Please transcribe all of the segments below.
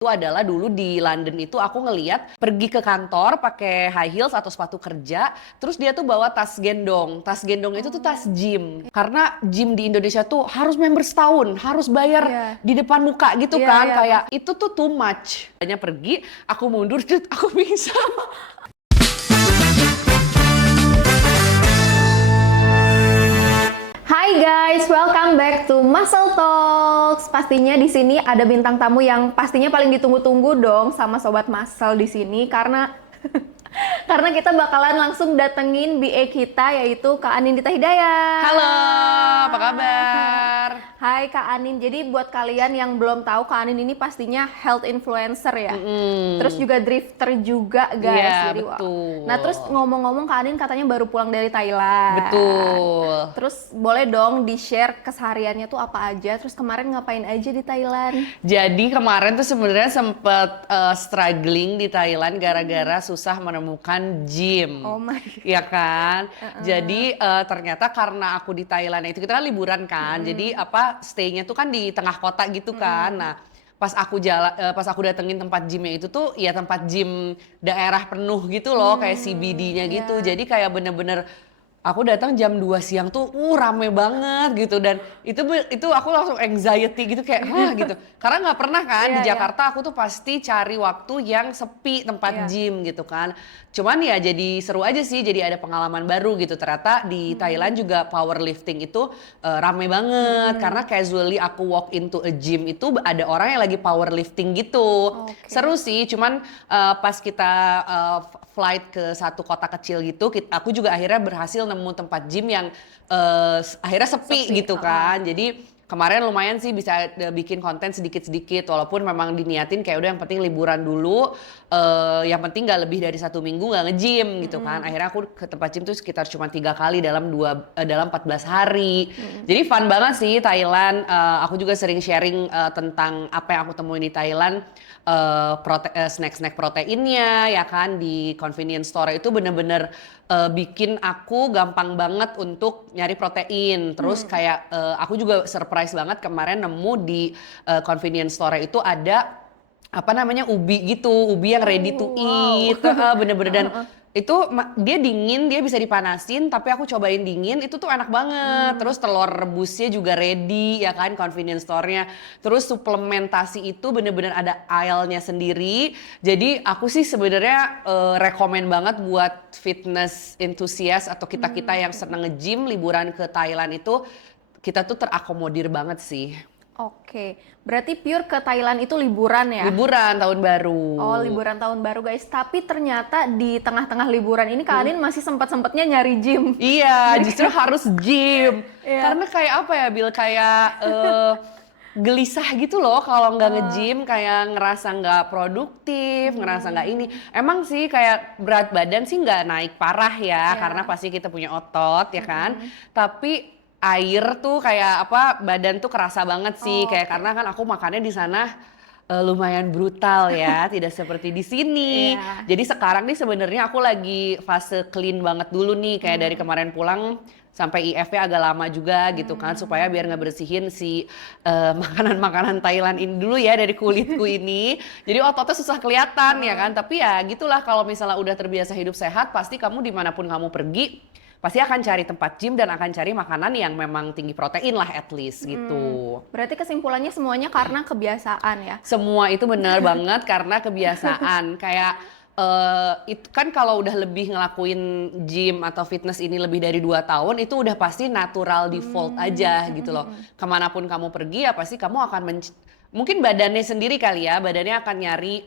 Itu adalah dulu di London itu aku ngeliat pergi ke kantor pakai high heels atau sepatu kerja, terus dia tuh bawa tas gendong. Tas gendong itu tuh tas gym. Karena gym di Indonesia tuh harus member setahun, harus bayar di depan muka gitu kan. Kayak itu tuh too much. Hanya pergi, aku mundur, aku pingsan. Hai guys, welcome back to Muscle Talks. Pastinya di sini ada bintang tamu yang pastinya paling ditunggu-tunggu dong sama sobat Muscle di sini karena karena kita bakalan langsung datengin BA kita yaitu Kak Anindita Hidayah. Halo, apa kabar? Hai Kak Anin, jadi buat kalian yang belum tahu Kak Anin ini pastinya health influencer ya. Terus juga drifter juga guys. Iya, Jadi, betul. Nah terus ngomong-ngomong Kak Anin katanya baru pulang dari Thailand. Betul. Terus boleh dong di-share kesehariannya tuh apa aja, terus kemarin ngapain aja di Thailand? Jadi kemarin tuh sebenarnya sempet struggling di Thailand gara-gara susah menemukan gym. Oh my. Ya kan? Jadi ternyata karena aku di Thailand itu kita kan liburan kan. Jadi stay-nya tuh kan di tengah kota gitu kan. Nah, pas aku datengin tempat gymnya itu tuh ya tempat gym daerah penuh gitu loh, kayak CBD-nya gitu. Jadi kayak bener-bener aku datang jam 2 siang tuh rame banget gitu, dan itu aku langsung anxiety gitu kayak gitu. Karena nggak pernah kan di Jakarta aku tuh pasti cari waktu yang sepi tempat gym gitu kan. Cuman ya jadi seru aja sih, jadi ada pengalaman baru gitu. Ternyata di Thailand juga powerlifting itu rame banget karena casually aku walk into a gym itu ada orang yang lagi powerlifting gitu. Seru sih, cuman pas kita flight ke satu kota kecil gitu, aku juga akhirnya berhasil nemu tempat gym yang akhirnya sepi gitu kan. Jadi kemarin lumayan sih bisa bikin konten sedikit-sedikit, walaupun memang diniatin kayak udah yang penting liburan dulu, yang penting nggak lebih dari 1 minggu nggak nge-gym gitu kan. Akhirnya aku ke tempat gym tuh sekitar cuma 3 kali dalam 14 hari. Jadi fun banget sih Thailand. Aku juga sering sharing tentang apa yang aku temuin di Thailand. Snack-snack proteinnya ya kan, di convenience store itu bener-bener bikin aku gampang banget untuk nyari protein. Terus kayak aku juga surprise banget kemarin nemu di convenience store itu ada apa namanya ubi gitu, ubi yang ready to eat, bener-bener. Dan itu dia dingin, dia bisa dipanasin, tapi aku cobain dingin itu tuh enak banget. Terus telur rebusnya juga ready ya kan, convenience store-nya. Terus suplementasi itu bener-bener ada aisle-nya sendiri. Jadi aku sih sebenarnya rekomen banget buat fitness enthusiast atau kita-kita yang seneng nge-gym liburan ke Thailand itu, kita tuh terakomodir banget sih. Oke, berarti pure ke Thailand itu liburan ya? Liburan tahun baru. Oh, liburan tahun baru guys. Tapi ternyata di tengah-tengah liburan ini Kak Anin masih sempat-sempatnya nyari gym. Iya, justru harus gym. Karena kayak apa ya, Bil, kayak gelisah gitu loh kalau nggak nge-gym, kayak ngerasa nggak produktif, ngerasa nggak ini. Emang sih kayak berat badan sih nggak naik parah ya, karena pasti kita punya otot ya kan. Tapi air tuh kayak badan tuh kerasa banget sih, kayak karena kan aku makannya di sana lumayan brutal ya, tidak seperti di sini. Jadi sekarang nih sebenarnya aku lagi fase clean banget dulu nih, kayak dari kemarin pulang sampai IF-nya agak lama juga gitu kan, supaya biar ngebersihin si makanan-makanan Thailand ini dulu ya dari kulitku ini. Jadi ototnya susah kelihatan ya kan, tapi ya gitulah, kalau misalnya udah terbiasa hidup sehat, pasti kamu dimanapun kamu pergi pasti akan cari tempat gym dan akan cari makanan yang memang tinggi protein lah at least gitu. Berarti kesimpulannya semuanya karena kebiasaan ya? Semua itu benar banget karena kebiasaan. Kayak itu kan kalau udah lebih ngelakuin gym atau fitness ini lebih dari 2 tahun, itu udah pasti natural default aja gitu loh. Kemanapun kamu pergi ya pasti kamu akan mungkin badannya sendiri kali ya, badannya akan nyari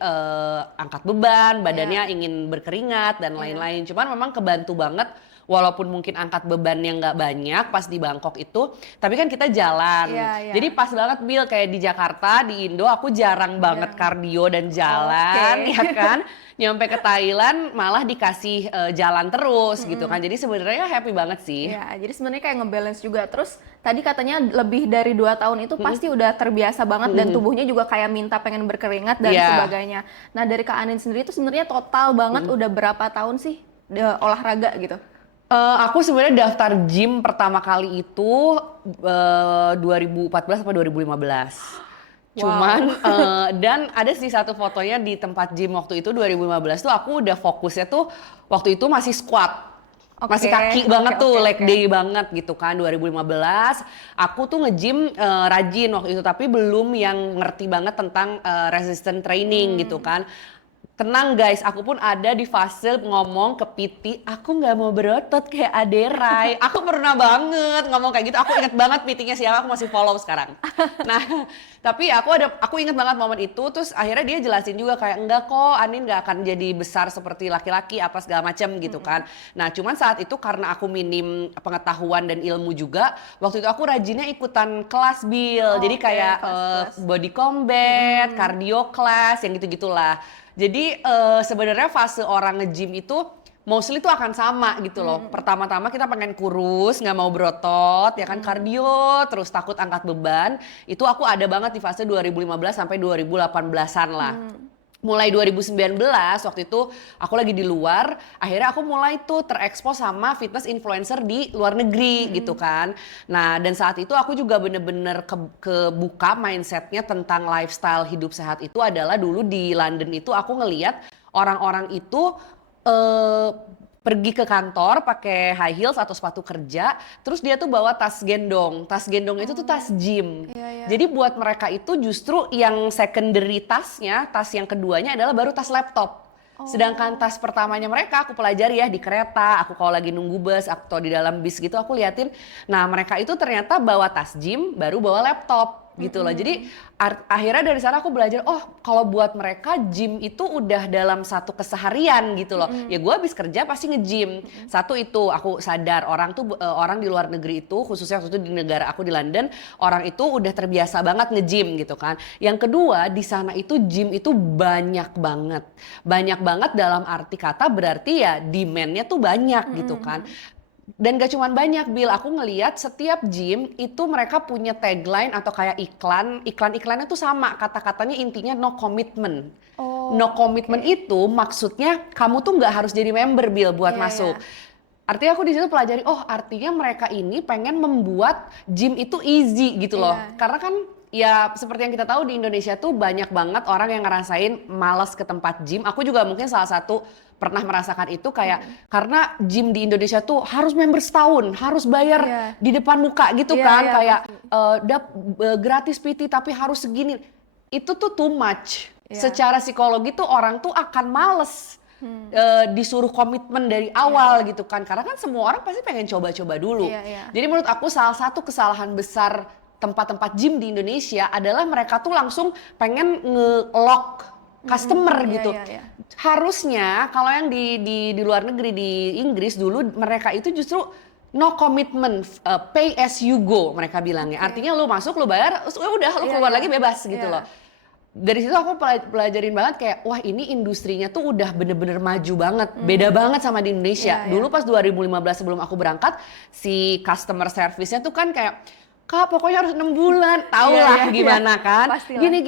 angkat beban, badannya ingin berkeringat dan lain-lain. Cuman memang kebantu banget, walaupun mungkin angkat bebannya nggak banyak pas di Bangkok itu, tapi kan kita jalan. Jadi pas banget, Bil, kayak di Jakarta, di Indo aku jarang banget kardio dan jalan ya kan. Nyampe ke Thailand malah dikasih jalan terus gitu kan. Jadi sebenarnya happy banget sih. Ya, jadi sebenarnya kayak ngebalance juga. Terus tadi katanya lebih dari 2 tahun itu pasti udah terbiasa banget dan tubuhnya juga kayak minta pengen berkeringat dan sebagainya. Nah, dari Kak Anin sendiri itu sebenarnya total banget udah berapa tahun sih olahraga gitu? Aku sebenarnya daftar gym pertama kali itu 2014 atau 2015. Cuman dan ada sih satu fotonya di tempat gym waktu itu 2015 tuh aku udah fokusnya tuh waktu itu masih squat. Masih kaki banget tuh, leg day banget gitu kan 2015. Aku tuh nge-gym rajin waktu itu tapi belum yang ngerti banget tentang resistance training gitu kan. Tenang guys, aku pun ada di fase ngomong ke PT, aku nggak mau berotot kayak Aderai. Aku pernah banget ngomong kayak gitu. Aku inget banget PT-nya siapa, aku masih follow sekarang. Nah, tapi aku inget banget momen itu. Terus akhirnya dia jelasin juga kayak enggak kok, Anin nggak akan jadi besar seperti laki-laki apa segala macam gitu kan. Nah, cuman saat itu karena aku minim pengetahuan dan ilmu juga, waktu itu aku rajinnya ikutan kelas Bill. Jadi kayak body combat, cardio class, yang gitu-gitulah. Jadi sebenarnya fase orang nge-gym itu mostly tuh akan sama gitu loh. Pertama-tama kita pengen kurus, nggak mau berotot, ya kan kardio, terus takut angkat beban. Itu aku ada banget di fase 2015 sampai 2018-an lah. Mulai 2019 waktu itu aku lagi di luar, akhirnya aku mulai tuh terekspos sama fitness influencer di luar negeri gitu kan. Nah dan saat itu aku juga bener-bener kebuka mindsetnya tentang lifestyle hidup sehat itu adalah dulu di London itu aku ngeliat orang-orang itu pergi ke kantor pakai high heels atau sepatu kerja, terus dia tuh bawa tas gendong. Tas gendong itu tuh tas gym. Jadi buat mereka itu justru yang secondary tasnya, tas yang keduanya adalah baru tas laptop. Sedangkan tas pertamanya mereka aku pelajari ya di kereta, aku kalau lagi nunggu bus atau di dalam bis gitu aku liatin. Nah mereka itu ternyata bawa tas gym baru bawa laptop gitu loh. Jadi akhirnya dari sana aku belajar, oh kalau buat mereka gym itu udah dalam satu keseharian gitu loh. Ya gue habis kerja pasti nge-gym. Satu itu aku sadar orang di luar negeri itu khususnya waktu itu di negara aku di London, orang itu udah terbiasa banget nge-gym gitu kan. Yang kedua di sana itu gym itu banyak banget. Banyak banget dalam arti kata berarti ya demand-nya tuh banyak gitu kan. Dan gak cuman banyak, Bill. Aku ngeliat setiap gym itu mereka punya tagline atau kayak iklan-iklannya tuh sama. Kata-katanya intinya no commitment. No commitment itu maksudnya kamu tuh gak harus jadi member, Bill, buat masuk. Artinya aku di situ pelajari, oh artinya mereka ini pengen membuat gym itu easy gitu loh. Karena kan ya seperti yang kita tahu di Indonesia tuh banyak banget orang yang ngerasain malas ke tempat gym. Aku juga mungkin salah satu pernah merasakan itu kayak karena gym di Indonesia tuh harus member setahun, harus bayar di depan muka gitu kan. Kayak gratis PT tapi harus segini. Itu tuh too much. Secara psikologi tuh orang tuh akan males. Disuruh komitmen dari awal gitu kan, karena kan semua orang pasti pengen coba-coba dulu. Jadi menurut aku salah satu kesalahan besar tempat-tempat gym di Indonesia adalah mereka tuh langsung pengen nge-lock customer gitu. Harusnya kalau yang di luar negeri di Inggris dulu mereka itu justru no commitment, pay as you go mereka bilangnya. Artinya lu masuk, lu bayar, udah lu keluar lagi bebas gitu loh. Dari situ aku pelajarin banget kayak wah ini industrinya tuh udah bener-bener maju banget, beda banget sama di Indonesia. Dulu pas 2015 sebelum aku berangkat, si customer service-nya tuh kan kayak Kak pokoknya harus 6 bulan, tau lah gimana kan. Gini,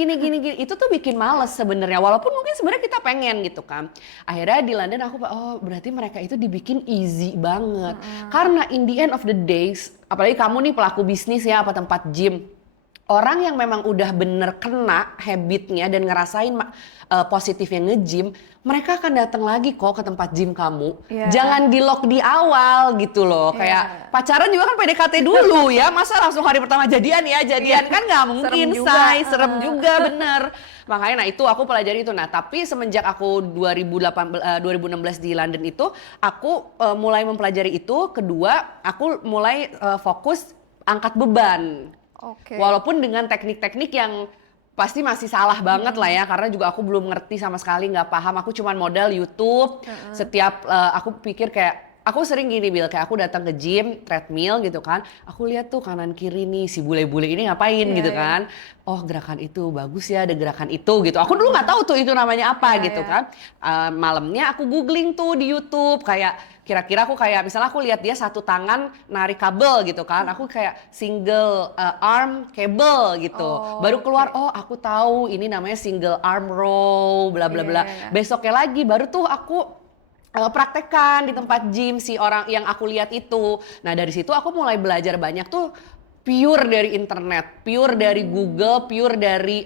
itu tuh bikin males sebenarnya. Walaupun mungkin sebenarnya kita pengen gitu kan. Akhirnya di London aku oh berarti mereka itu dibikin easy banget. Karena in the end of the days, apalagi kamu nih pelaku bisnis ya apa tempat gym. Orang yang memang udah bener kena habitnya dan ngerasain positifnya nge-gym, mereka akan datang lagi kok ke tempat gym kamu. Jangan di-lock di awal gitu loh. Kayak pacaran juga kan PDKT dulu ya. Masa langsung hari pertama jadian kan nggak mungkin, serem juga bener. Makanya nah itu aku pelajari itu. Nah tapi semenjak aku 2016 di London itu, aku mulai mempelajari itu. Kedua, aku mulai fokus angkat beban. Walaupun dengan teknik-teknik yang pasti masih salah banget lah ya, karena juga aku belum ngerti sama sekali, nggak paham. Aku cuma modal YouTube. Setiap aku pikir kayak aku sering gini Bil, kayak aku datang ke gym treadmill gitu kan, aku lihat tuh kanan kiri nih si bule-bule ini ngapain gitu kan. Oh gerakan itu bagus ya, ada gerakan itu gitu. Aku dulu nggak tahu tuh itu namanya apa gitu kan. Malamnya aku googling tuh di YouTube kayak kira-kira aku kayak misalnya aku lihat dia satu tangan narik kabel gitu kan, aku kayak single arm cable gitu. Baru keluar oh aku tahu ini namanya single arm row bla bla bla. Besoknya lagi baru tuh aku praktekkan di tempat gym si orang yang aku lihat itu. Nah dari situ aku mulai belajar banyak tuh pure dari internet, pure dari Google, pure dari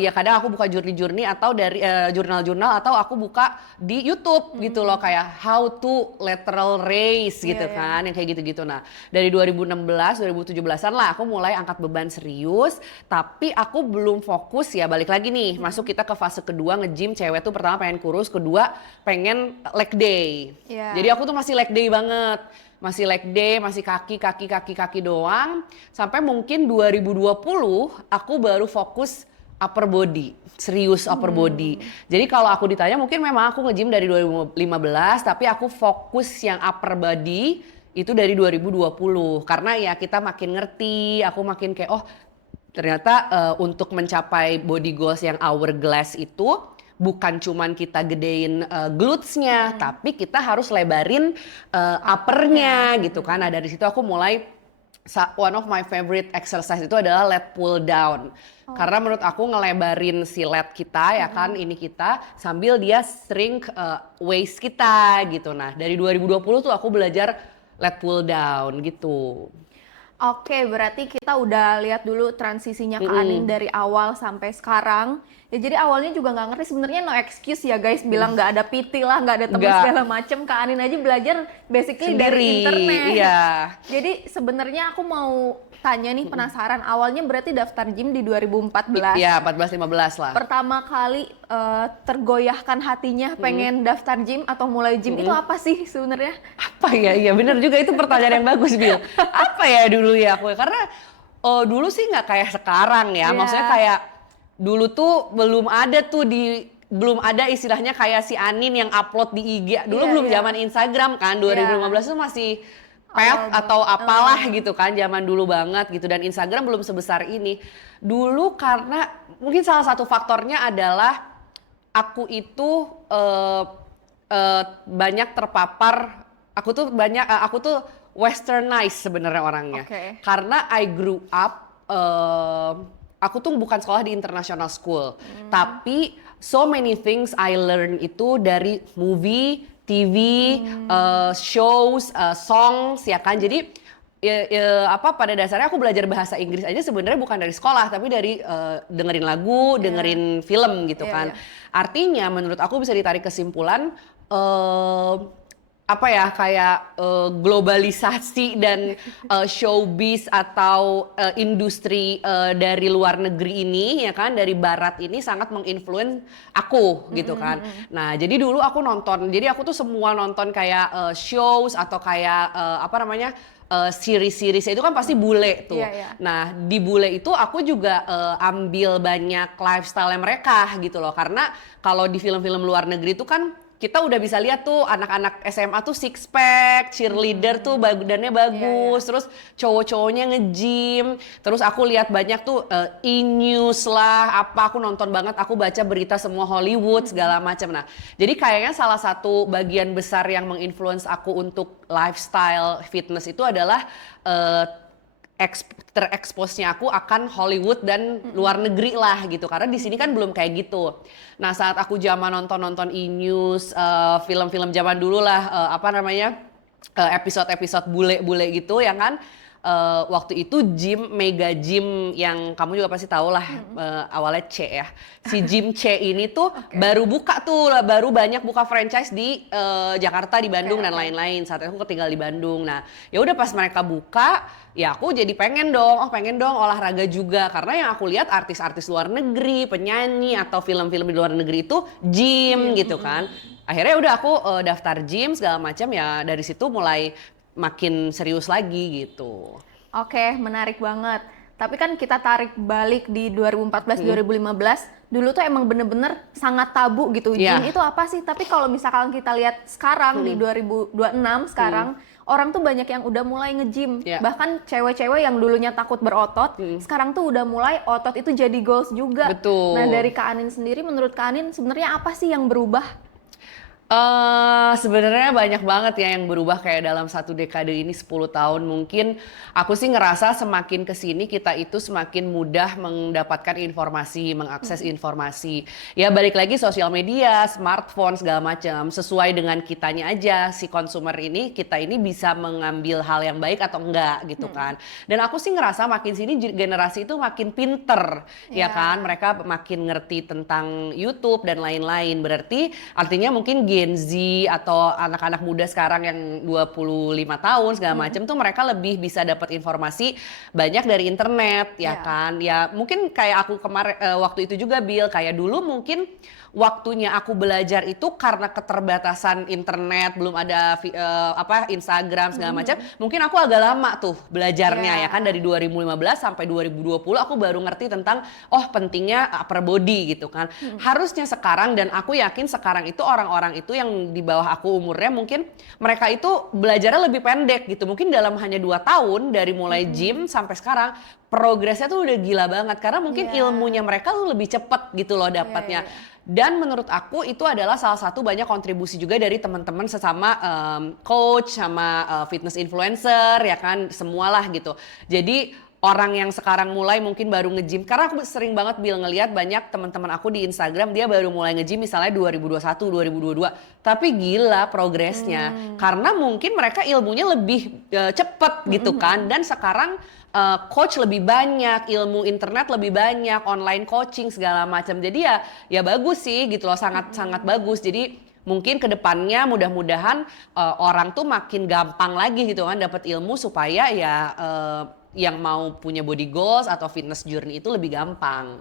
ya kadang aku buka journey atau dari jurnal-jurnal atau aku buka di YouTube gitu loh, kayak how to lateral raise gitu kan, yang kayak gitu-gitu. Nah, dari 2016, 2017-an lah aku mulai angkat beban serius, tapi aku belum fokus ya, balik lagi nih, masuk kita ke fase kedua nge-gym. Cewek tuh pertama pengen kurus, kedua pengen leg day. Jadi aku tuh masih leg day banget. Masih leg day, masih kaki doang. Sampai mungkin 2020 aku baru fokus upper body, serius upper body. Jadi kalau aku ditanya mungkin memang aku nge-gym dari 2015, tapi aku fokus yang upper body itu dari 2020. Karena ya kita makin ngerti, aku makin kayak oh ternyata untuk mencapai body goals yang hourglass itu bukan cuman kita gedein glutes-nya, tapi kita harus lebarin upper-nya gitu kan. Nah dari situ aku mulai, one of my favorite exercise itu adalah lat pull down. Karena menurut aku ngelebarin si lat kita ya kan, ini kita sambil dia shrink waist kita gitu. Nah dari 2020 tuh aku belajar lat pull down gitu. Oke, berarti kita udah lihat dulu transisinya Kak Anin dari awal sampai sekarang. Ya jadi awalnya juga nggak ngerti, sebenarnya no excuse ya guys, bilang nggak ada PT lah, nggak ada teman segala macem. Kak Anin aja belajar basically dari internet. Iya. Jadi sebenarnya aku mau tanya nih, penasaran, awalnya berarti daftar gym di 2014. Iya, 14-15 lah. Pertama kali tergoyahkan hatinya pengen daftar gym atau mulai gym itu apa sih sebenarnya? Apa ya? Iya bener juga, itu pertanyaan yang bagus Bil. Apa ya dulu ya aku? Karena dulu sih nggak kayak sekarang ya. Maksudnya kayak dulu tuh belum ada istilahnya kayak si Anin yang upload di IG. Dulu belum zaman Instagram kan. 2015 tuh masih pet atau apalah gitu kan, zaman dulu banget gitu, dan Instagram belum sebesar ini. Dulu karena mungkin salah satu faktornya adalah aku itu banyak terpapar, aku tuh westernized sebenarnya orangnya. Karena I grew up, aku tuh bukan sekolah di international school, tapi so many things I learn itu dari movie, TV, shows, songs ya kan. Jadi pada dasarnya aku belajar bahasa Inggris aja sebenarnya bukan dari sekolah, tapi dari dengerin lagu, dengerin film gitu kan. Artinya menurut aku bisa ditarik kesimpulan apa ya, kayak globalisasi dan showbiz atau industri dari luar negeri ini ya kan, dari barat ini sangat menginfluence aku gitu kan. Nah jadi dulu aku nonton, jadi aku tuh semua nonton kayak shows atau kayak apa namanya, series-series itu kan pasti bule tuh. Nah di bule itu aku juga ambil banyak lifestyle mereka gitu loh, karena kalau di film-film luar negeri itu kan kita udah bisa lihat tuh anak-anak SMA tuh six pack, cheerleader tuh badannya bagus, terus cowok-cowoknya nge-gym. Terus aku lihat banyak tuh e-news lah, apa, aku nonton banget, aku baca berita semua Hollywood segala macam. Nah, jadi kayaknya salah satu bagian besar yang menginfluence aku untuk lifestyle fitness itu adalah tereksposnya aku akan Hollywood dan luar negeri lah gitu, karena di sini kan belum kayak gitu. Nah saat aku zaman nonton e-news, film-film zaman dulu lah, apa namanya, episode-episode bule-bule gitu ya kan. Waktu itu gym, mega gym yang kamu juga pasti tahu lah, awalnya C ya. Si gym C ini tuh baru buka tuh, baru banyak buka franchise di Jakarta, di Bandung dan lain-lain. Saat itu aku ketinggal di Bandung. Nah ya udah pas mereka buka, ya aku jadi pengen dong olahraga juga, karena yang aku lihat artis-artis luar negeri, penyanyi atau film-film di luar negeri itu gym gitu kan. Akhirnya udah aku daftar gym segala macam, ya dari situ mulai makin serius lagi gitu. Oke, menarik banget. Tapi kan kita tarik balik di 2014-2015, dulu tuh emang bener-bener sangat tabu gitu. Gym itu apa sih? Tapi kalau misalkan kita lihat sekarang di 2026 sekarang, orang tuh banyak yang udah mulai nge-gym. Bahkan cewek-cewek yang dulunya takut berotot, sekarang tuh udah mulai otot itu jadi goals juga. Betul. Nah dari Kak Anin sendiri, menurut Kak Anin sebenarnya apa sih yang berubah? Sebenarnya banyak banget ya yang berubah kayak dalam satu dekade ini 10 tahun mungkin. Aku sih ngerasa semakin kesini kita itu semakin mudah mendapatkan informasi, mengakses informasi. Ya balik lagi sosial media, smartphone segala macam sesuai dengan kitanya aja si konsumer ini, kita ini bisa mengambil hal yang baik atau enggak gitu kan. Dan aku sih ngerasa makin sini generasi itu makin pinter ya kan, mereka makin ngerti tentang YouTube dan lain-lain. Berarti artinya mungkin Gen Z atau anak-anak muda sekarang yang 25 tahun segala macam tuh mereka lebih bisa dapat informasi banyak dari internet ya kan. Ya mungkin kayak aku kemarin waktu itu juga Bill, kayak dulu mungkin waktunya aku belajar itu karena keterbatasan internet, belum ada Instagram segala macam. Mungkin aku agak lama tuh belajarnya ya kan, dari 2015 sampai 2020 aku baru ngerti tentang pentingnya upper body gitu kan. Harusnya sekarang, dan aku yakin sekarang itu orang-orang itu yang di bawah aku umurnya mungkin mereka itu belajarnya lebih pendek gitu. Mungkin dalam hanya 2 tahun dari mulai gym sampai sekarang progresnya tuh udah gila banget karena mungkin ilmunya mereka tuh lebih cepet gitu loh dapatnya. Dan menurut aku itu adalah salah satu banyak kontribusi juga dari teman-teman sesama coach sama fitness influencer ya kan, semualah gitu. Jadi orang yang sekarang mulai mungkin baru nge-gym, karena aku sering banget ngelihat banyak teman-teman aku di Instagram dia baru mulai nge-gym misalnya 2021, 2022. Tapi gila progresnya karena mungkin mereka ilmunya lebih cepet gitu kan, dan sekarang coach lebih banyak, ilmu internet lebih banyak, online coaching segala macam. Jadi ya bagus sih gitu loh, sangat bagus. Jadi mungkin kedepannya mudah-mudahan orang tuh makin gampang lagi gitu kan dapat ilmu supaya yang mau punya body goals atau fitness journey itu lebih gampang.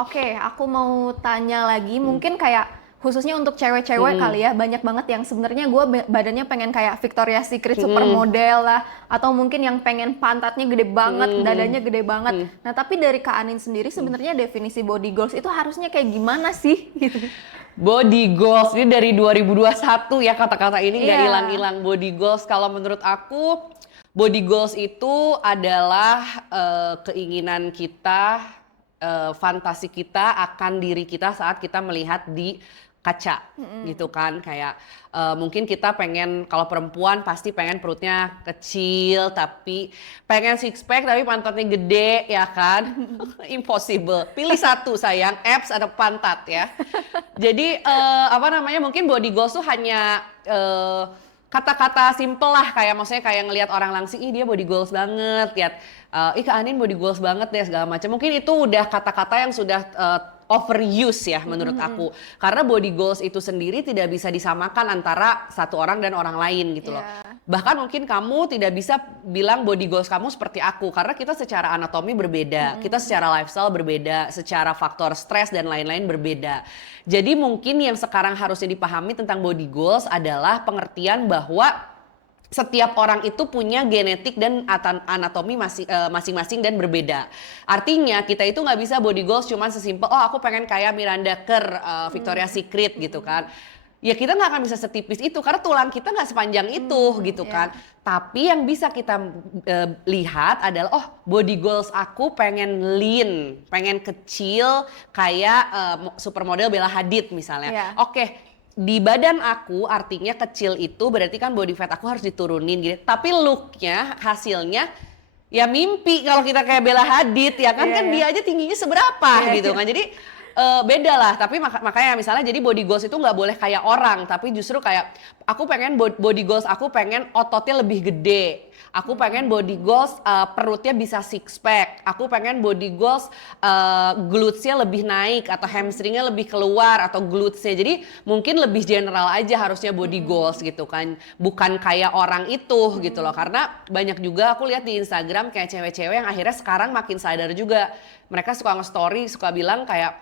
Oke, aku mau tanya lagi, mungkin kayak khususnya untuk cewek-cewek kali ya, banyak banget yang sebenarnya gue badannya pengen kayak Victoria's Secret supermodel lah, atau mungkin yang pengen pantatnya gede banget, dadanya gede banget. Nah tapi dari Kak Anin sendiri sebenarnya definisi body goals itu harusnya kayak gimana sih? Body goals ini dari 2021 ya, kata-kata ini nggak hilang-hilang. Body goals kalau menurut aku, body goals itu adalah keinginan kita, fantasi kita akan diri kita saat kita melihat di kaca gitu kan. Kayak mungkin kita pengen, kalau perempuan pasti pengen perutnya kecil tapi pengen six pack tapi pantatnya gede ya kan. Impossible, pilih satu sayang, abs atau pantat ya. Jadi mungkin body goals tuh hanya kata-kata simple lah, kayak maksudnya kayak ngelihat orang langsing, ih dia body goals banget, lihat ih Kak Anin body goals banget deh segala macam. Mungkin itu udah kata-kata yang sudah overuse ya menurut aku. Karena body goals itu sendiri tidak bisa disamakan antara satu orang dan orang lain gitu loh. Bahkan mungkin kamu tidak bisa bilang body goals kamu seperti aku, karena kita secara anatomi berbeda, kita secara lifestyle berbeda, secara faktor stres dan lain-lain berbeda. Jadi mungkin yang sekarang harusnya dipahami tentang body goals adalah pengertian bahwa setiap orang itu punya genetik dan anatomi masing-masing dan berbeda. Artinya kita itu nggak bisa body goals cuman sesimpel aku pengen kayak Miranda Kerr, Victoria's Secret gitu kan. Ya kita nggak akan bisa setipis itu karena tulang kita nggak sepanjang itu gitu kan. Tapi yang bisa kita lihat adalah body goals aku pengen lean, pengen kecil kayak supermodel Bella Hadid misalnya. Oke. Di badan aku artinya kecil itu berarti kan body fat aku harus diturunin gitu. Tapi looknya, hasilnya ya mimpi kalau kita kayak Bella Hadid ya kan, dia aja tingginya seberapa gitu kan. Jadi beda lah, tapi makanya misalnya jadi body goals itu nggak boleh kayak orang, tapi justru kayak aku pengen body goals aku pengen ototnya lebih gede. Aku pengen body goals perutnya bisa six pack. Aku pengen body goals glutesnya lebih naik atau hamstringnya lebih keluar atau glutesnya. Jadi mungkin lebih general aja harusnya body goals gitu kan. Bukan kayak orang itu gitu loh. Karena banyak juga aku lihat di Instagram kayak cewek-cewek yang akhirnya sekarang makin sadar juga. Mereka suka nge-story, suka bilang kayak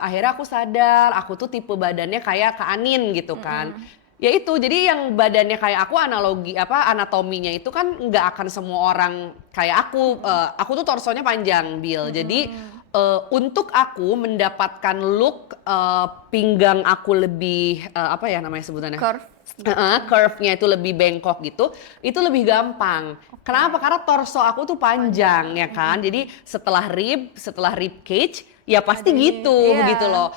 akhirnya aku sadar aku tuh tipe badannya kayak Kak Anin gitu kan. Ya itu, jadi yang badannya kayak aku anatominya itu kan nggak akan semua orang kayak aku tuh torsonya panjang Bill. Jadi untuk aku mendapatkan look pinggang aku lebih sebutannya? Curve-nya itu lebih bengkok gitu, itu lebih gampang. Kenapa? Karena torso aku tuh panjang ya kan. Jadi setelah rib cage, ya pasti Ada ini, gitu iya. gitu loh.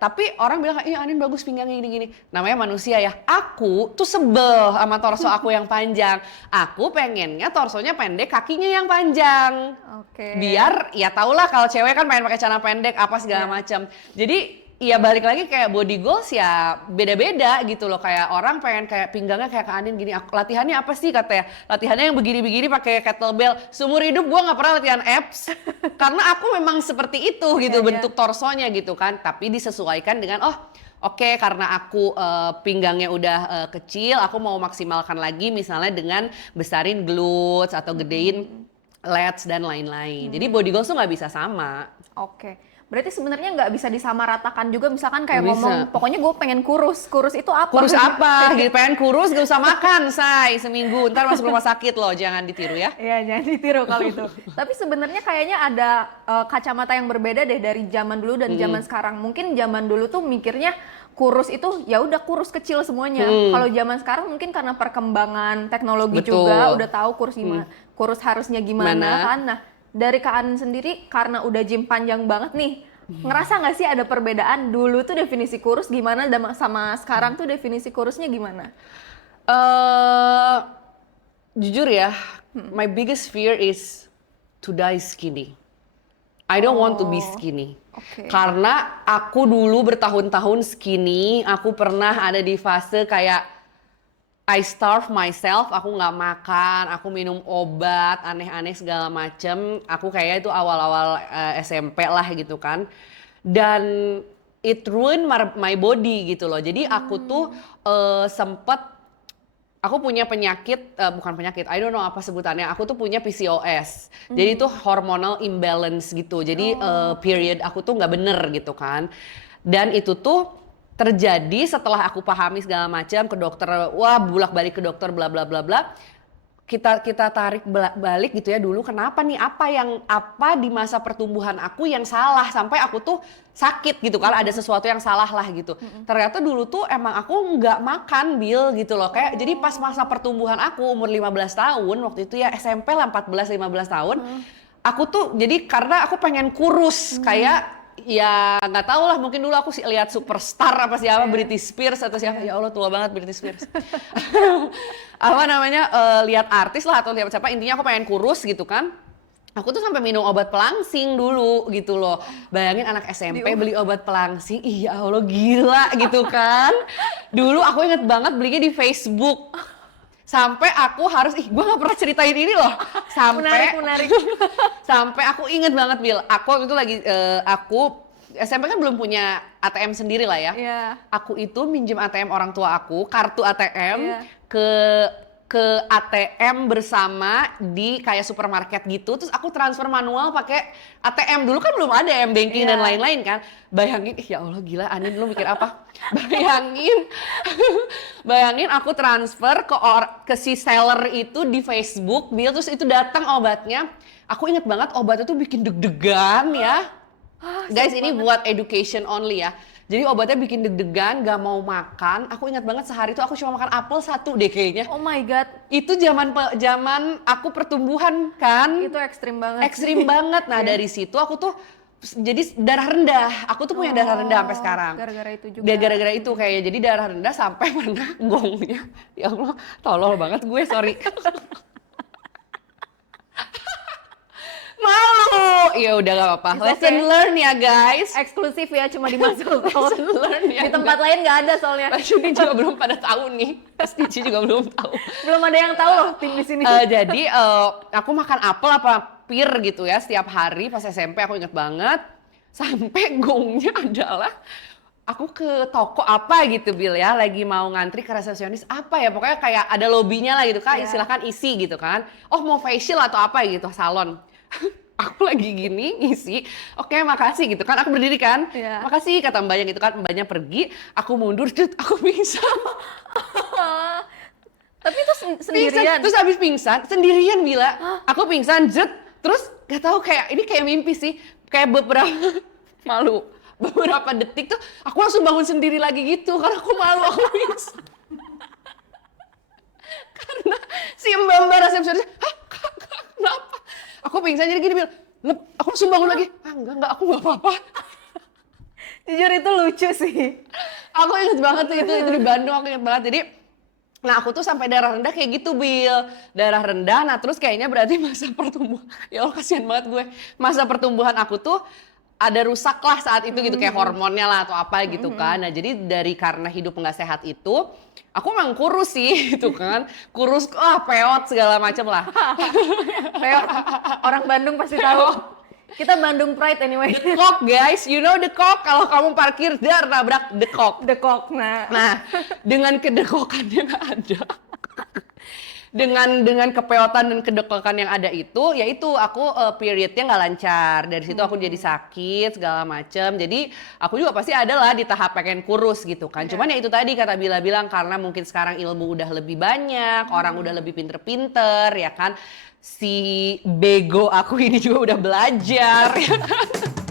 Tapi orang bilang, iya Anin bagus pinggangnya gini-gini. Namanya manusia ya. Aku tuh sebel sama torso aku yang panjang. Aku pengennya torsonya pendek, kakinya yang panjang. Oke. Biar ya tau lah kalau cewek kan pengen pakai celana pendek apa segala macam. Jadi ya balik lagi kayak body goals ya beda-beda gitu loh. Kayak orang pengen kayak pinggangnya kayak Kak Anin gini. Latihannya apa sih katanya? Latihannya yang begini-begini pakai kettlebell. Seumur hidup gue nggak pernah latihan abs karena aku memang seperti itu gitu bentuk torsonya gitu kan. Tapi disesuaikan dengan oke, karena aku pinggangnya udah kecil, aku mau maksimalkan lagi misalnya dengan besarin glutes atau gedein lats dan lain-lain. Jadi body goals tuh nggak bisa sama. Oke. Berarti sebenarnya nggak bisa disamaratakan juga, misalkan kayak Nggak ngomong, bisa. pokoknya gue pengen kurus. Kurus itu apa? Kurus apa? Gitu, pengen kurus gak usah makan, say, seminggu. Ntar masuk rumah sakit loh, jangan ditiru ya. Iya, jangan ditiru kalau itu. Tapi sebenarnya kayaknya ada kacamata yang berbeda deh dari zaman dulu dan zaman sekarang. Mungkin zaman dulu tuh mikirnya kurus itu ya udah kurus kecil semuanya. Kalau zaman sekarang mungkin karena perkembangan teknologi Betul. juga udah tahu kurus gimana, kurus harusnya gimana kan. Nah, dari Kak Anin sendiri karena udah gym panjang banget nih, ngerasa nggak sih ada perbedaan dulu tuh definisi kurus gimana sama sekarang tuh definisi kurusnya gimana? Jujur ya, my biggest fear is to die skinny. I don't want to be skinny. Oke. Karena aku dulu bertahun-tahun skinny, aku pernah ada di fase kayak I starve myself, aku nggak makan, aku minum obat, aneh-aneh segala macem. Aku kayaknya itu awal-awal SMP lah gitu kan. Dan it ruined my body gitu loh. Jadi aku tuh sempet, aku punya penyakit, bukan penyakit, I don't know apa sebutannya. Aku tuh punya PCOS. Jadi itu hormonal imbalance gitu. Jadi period aku tuh nggak bener gitu kan. Dan itu tuh terjadi setelah aku pahami segala macam ke dokter, wah bolak-balik ke dokter bla bla bla bla. Kita tarik balik gitu ya dulu, kenapa nih, apa di masa pertumbuhan aku yang salah sampai aku tuh sakit gitu kan, ada sesuatu yang salah lah gitu. Ternyata dulu tuh emang aku nggak makan Bill gitu loh, kayak jadi pas masa pertumbuhan aku umur 15 tahun waktu itu ya, SMP lah 14-15 tahun, aku tuh jadi karena aku pengen kurus kayak ya nggak tahu lah, mungkin dulu aku sih lihat superstar apa siapa, Britney Spears atau siapa, ya Allah tua banget Britney Spears. Apa namanya, lihat artis lah atau lihat siapa, intinya aku pengen kurus gitu kan. Aku tuh sampai minum obat pelangsing dulu gitu loh. Bayangin anak SMP beli obat pelangsing, iya Allah gila gitu kan. Dulu aku inget banget belinya di Facebook. Sampai aku harus, gue gak pernah ceritain ini loh. Menarik. Sampai aku inget banget Bil, aku waktu itu lagi, aku SMP kan belum punya ATM sendiri lah ya. Iya. Aku itu minjem ATM orang tua aku, kartu ATM ke ATM bersama di kayak supermarket gitu, terus aku transfer manual pakai ATM. Dulu kan belum ada m-banking dan lain-lain kan. Bayangin, ya Allah gila, Anin lu mikir apa? Bayangin aku transfer ke si seller itu di Facebook, dia terus itu datang obatnya. Aku inget banget obatnya tuh bikin deg-degan ya. Guys, ini buat education only ya. Jadi obatnya bikin deg-degan, gak mau makan. Aku ingat banget sehari itu aku cuma makan apel 1 deh kayaknya. Oh my god. Itu zaman aku pertumbuhan kan. Itu ekstrim banget. Ekstrim banget. Nah dari situ aku tuh jadi darah rendah. Aku tuh punya darah rendah sampai sekarang. Gara-gara itu juga. Gara-gara itu kayaknya. Jadi darah rendah sampai pernah gongnya. Ya Allah, tolol banget gue, sorry. Malu. Ya udah gak apa-apa. Lesson learn ya guys. Eksklusif ya, cuma di Muscle Talk. Lesson learn ya. Di tempat lain nggak ada soalnya. Ini juga belum pada tahu nih. STC juga belum tahu. Belum ada yang tahu loh tim di sini. Jadi aku makan apel apa pir gitu ya setiap hari pas SMP, aku inget banget. Sampai gongnya adalah aku ke toko apa gitu Bil ya, lagi mau ngantri ke resepsionis apa ya, pokoknya kayak ada lobbynya lah gitu Kak, silahkan isi gitu kan. Oh mau facial atau apa gitu, salon. Aku lagi gini ngisi, oke makasih gitu kan, aku berdiri kan, makasih kata mbaknya gitu kan, mbaknya pergi, aku mundur, aku pingsan. Tapi itu sendirian? Terus habis pingsan, sendirian Bila, aku pingsan, terus gak tahu kayak, ini kayak mimpi sih, kayak beberapa, malu, beberapa detik tuh aku langsung bangun sendiri lagi gitu, karena aku malu, aku pingsan. Karena si mbak resepsionis, hah kenapa? Aku pingsan jadi gini Bil, Aku langsung bangun lagi, enggak, aku nggak apa-apa. Jujur itu lucu sih. Aku inget banget tuh itu di Bandung, aku inget banget. Jadi, nah aku tuh sampai darah rendah kayak gitu, Bil. Darah rendah, nah terus kayaknya berarti masa pertumbuhan. Ya Allah, kasihan banget gue. Masa pertumbuhan aku tuh ada rusak lah saat itu gitu, kayak hormonnya lah atau apa gitu kan. Nah jadi karena hidup nggak sehat itu, aku emang kurus sih gitu kan. Kurus, peot segala macam lah. Kayak orang Bandung pasti tahu. Kita Bandung Pride anyway. The Cock guys, you know The Cock, kalau kamu parkir nabrak The Cock. The Cock, nah. Nah, dengan kedekokan yang ada, dengan kepeotan dan kedekokan yang ada itu, yaitu aku periodnya nggak lancar. Dari situ aku jadi sakit segala macem. Jadi aku juga pasti ada lah di tahap pengen kurus gitu kan. Cuman ya itu tadi kata Bila bilang, karena mungkin sekarang ilmu udah lebih banyak, orang udah lebih pinter-pinter ya kan. Si bego aku ini juga udah belajar ya kan.